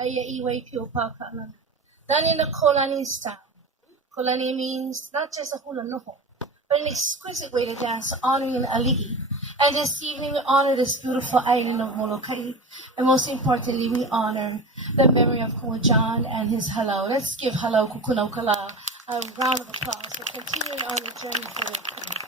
Iwe Piopaka. Done in the Kolani style. Kolani means not just a hula noho, but an exquisite way to dance, honoring Ali'i. And this evening we honor this beautiful island of Molokai. And most importantly, we honor the memory of Kuajan and his halau. Let's give halau kukunaukala a round of applause for continuing on the journey for their queen.